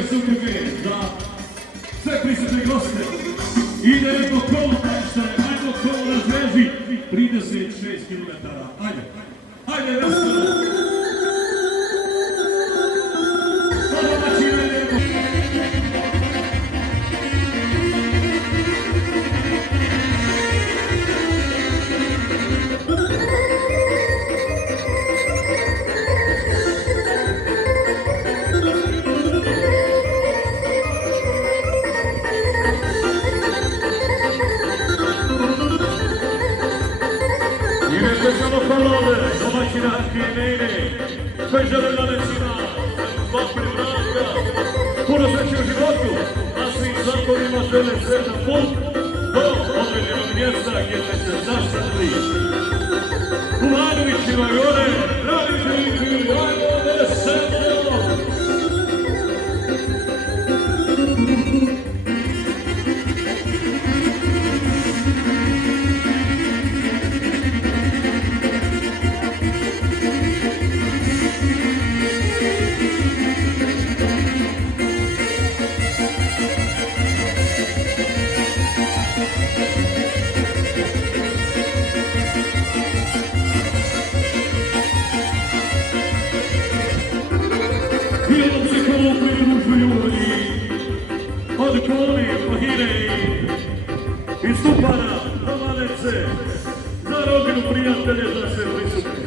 naše supruge, za sve prisutne goste. Ide jedno kolo, ajmo kolo na zvezi, 36 km. Ajde veselo. Specijalno kolone, domaćina Himene, koji žele mladecima, vapri vraka, puno sreće u životu, a svim zakonima žele srećan put do određenog mjesta gdje će se zaštitili. U Mladovićima i one, raditelji, ajmo veselo! Od Koli, Pahine i Stupana, Romanece, za rodinu prijatelje da se prisutne.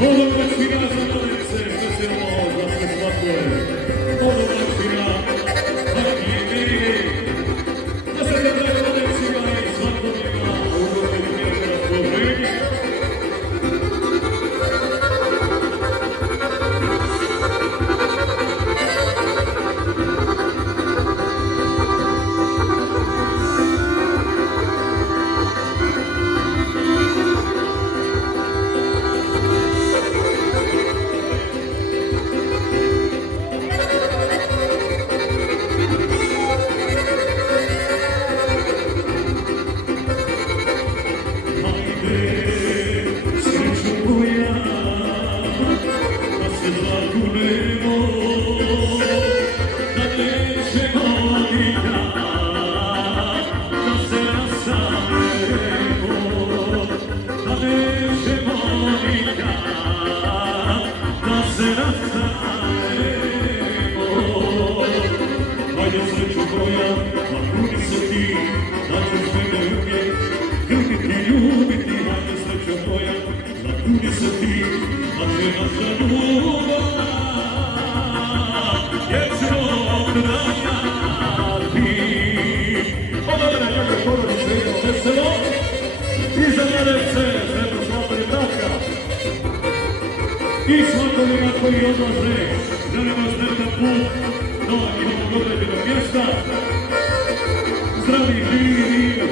Ovo domaćina za mladence, specijalno za sve slatke. Ovo domaćina za Himene, da se ne daje mladencima i slatkovima u ugodnim mjeru raspoloženja. I svakodnevno koji odlaze, želimo sretan put do njihovog određenog mjesta. Zdravi, živi,